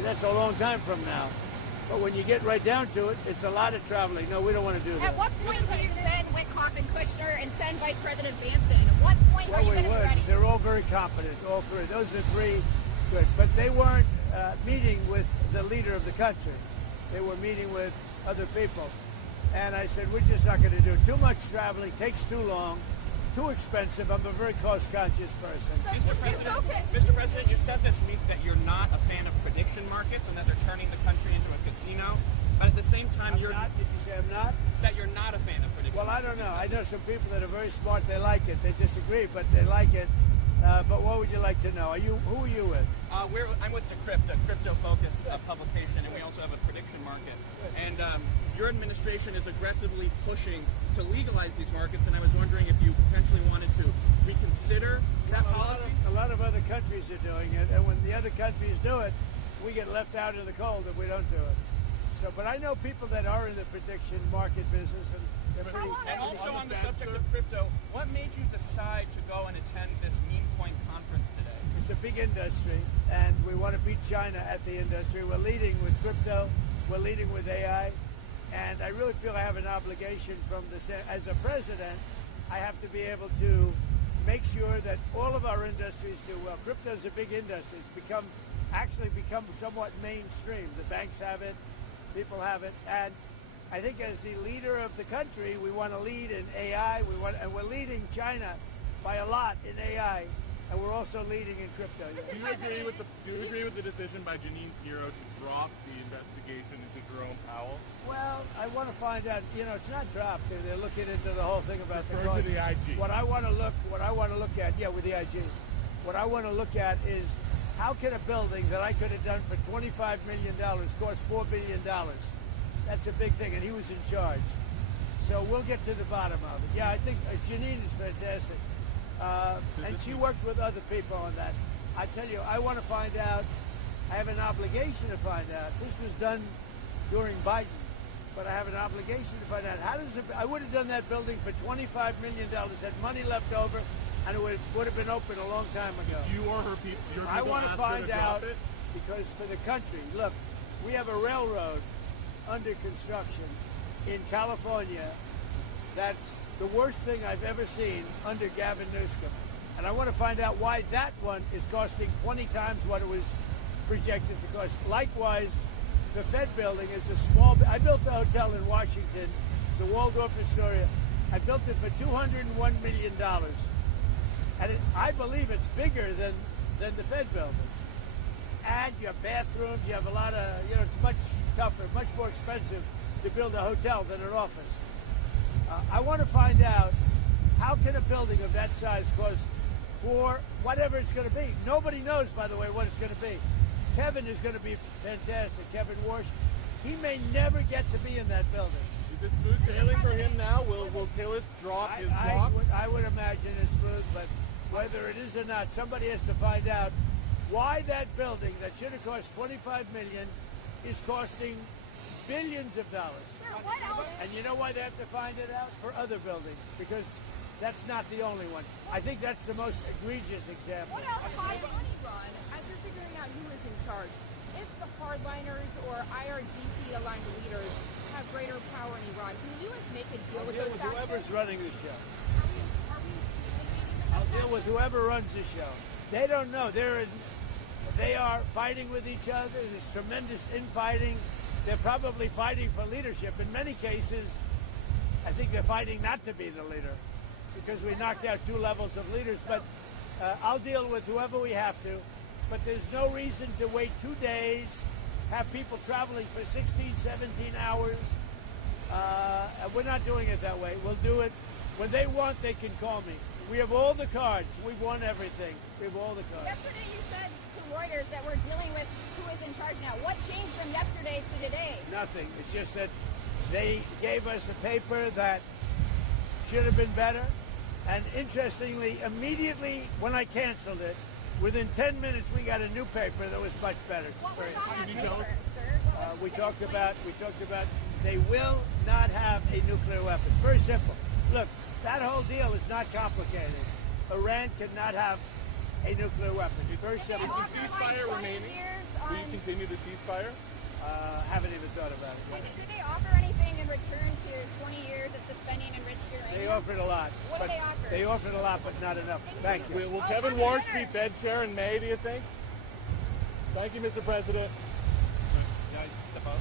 Okay, that's a long time from now. But when you get right down to it, it's a lot of traveling. No, we don't want to do that. At what point do you send Witkoff and Kushner and send Vice President Vance in? At what point are you going to be ready? They're all very competent, all three. Those are three good. But they weren't meeting with the leader of the country. They were meeting with other people. And I said, we're just not going to do it. Too much traveling, takes too long, too expensive. I'm a very cost-conscious person. Mr. President, you said this week that you're not a fan of prediction markets and that they're turning the country into a casino. But at the same time, Did you say I'm not? That you're not a fan of prediction markets. Well, I don't know. I know some people that are very smart. They like it. They disagree, but they like it. But what would you like to know? Who are you with? I'm with Decrypt, a crypto-focused publication, and we also have a prediction market. And your administration is aggressively pushing to legalize these markets, and I was wondering if you potentially wanted to reconsider that policy. A lot of other countries are doing it, and when the other countries do it, we get left out in the cold if we don't do it. So, but I know people that are in the prediction market business, and they're pretty. And also on the subject of crypto, what made you decide to go and attend this meme coin conference today? It's a big industry, and we want to beat China at the industry. We're leading with crypto. We're leading with AI. And I really feel I have an obligation from this. As a president, I have to be able to make sure that all of our industries do well. Crypto is a big industry. It's actually become somewhat mainstream. The banks have it. People have it. And I think as the leader of the country, we want to lead in AI. And we're leading China by a lot in AI. And we're also leading in crypto. Do you agree with the decision by Janine Pirro to drop the investigation into Jerome Powell? Well, I want to find out. It's not dropped. They're looking into the whole thing about the IG. What I want to look at, with the IG. What I want to look at is how can a building that I could have done for $25 million cost $4 billion? That's a big thing, and he was in charge. So we'll get to the bottom of it. Yeah, I think Janine is fantastic. And she worked with other people on that. I tell you, I want to find out. I have an obligation to find out. This was done during Biden, but I have an obligation to find out I would have done that building for $25 million, had money left over, and it would have been open a long time ago. You or her people? I want to find out because for the country, look, we have a railroad under construction in California that's the worst thing I've ever seen under Gavin Newsom. And I want to find out why that one is costing 20 times what it was projected to cost. Likewise, the Fed building is a small... I built the hotel in Washington, the Waldorf Astoria. I built it for $201 million. And I believe it's bigger than the Fed building. And you have bathrooms, you have a lot of... it's much tougher, much more expensive to build a hotel than an office. I want to find out how can a building of that size cost for whatever it's going to be. Nobody knows, by the way, what it's going to be. Kevin is going to be fantastic. Kevin Warsh. He may never get to be in that building. Is it smooth sailing for him now? Will Tillis drop his block? I would imagine it's smooth, but whether it is or not, somebody has to find out why that building that should have cost $25 million is costing billions of dollars. What else? And you know why they have to find it out? For other buildings, because that's not the only one. I think that's the most egregious example. What else? Ron, as you're figuring out who is in charge, if the hardliners or IRGC-aligned leaders have greater power in Iran, can the U.S. make a deal with those factors? Whoever's running the show. Are we I'll deal with whoever runs the show. They don't know. They are fighting with each other. There's tremendous infighting. They're probably fighting for leadership. In many cases, I think they're fighting not to be the leader because we knocked out 2 levels of leaders. But I'll deal with whoever we have to. But there's no reason to wait 2 days, have people traveling for 16, 17 hours. We're not doing it that way. We'll do it. When they want, they can call me. We have all the cards. We've won everything. We have all the cards. Yesterday you said to Reuters that we're dealing with who is in charge now. What changed from yesterday to today? Nothing. It's just that they gave us a paper that should have been better. And interestingly, immediately when I canceled it, within 10 minutes we got a new paper that was much better. What was on that paper, sir? We talked about they will not have a nuclear weapon. Very simple. Look, that whole deal is not complicated. Iran cannot have a nuclear weapon. Very Is simple. the ceasefire remaining? Will you continue the ceasefire? Haven't even thought about it yet. Did they offer anything in return to 20 years of suspending enriched uranium? They offered a lot. What but did they offer? They offered a lot, but not enough. Thank you. Will Kevin Warsh be Fed chair in May, do you think? Thank you, Mr. President. Guys, step up.